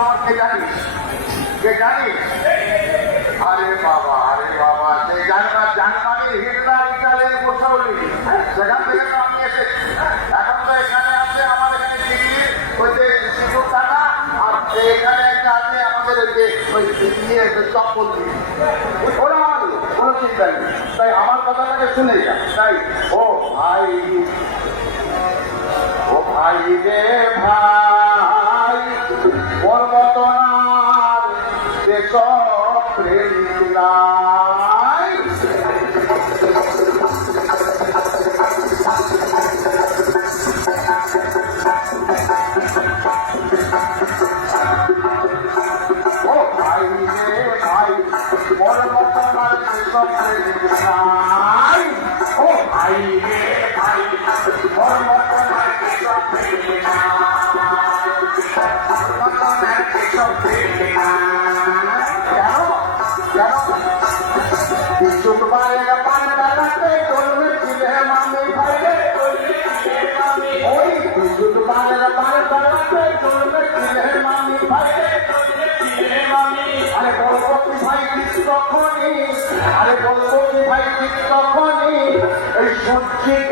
কে জানিস? কে জানিস? আরে বাবা সে জার্মানির হিটলার ইটালির মুসৌলি, সেখান থেকে তো আমি এসেছি। এখন তো এখানে আছে আমাদের দিল্লির ওই যে শিশুর টাকা, আর এখানে একটা আছে আমাদের ওই যে চপ্পল দিয়ে। ওরা আমার কোনো চিন্তা নেই, তাই আমার কথাটাকে শুনে যা। তাই ও ভাই রে ভাই, ওর মতন আর যেসব প্রেমিক নাই। ও ভাই রে ভাই, ওর মতন আর যেসব প্রেমিক নাই। ও ভাই রে ভাই, ওর মতন আর যেসব প্রেমিক নাই। আরে বলবো ভাই তখনই এই সূর্যিক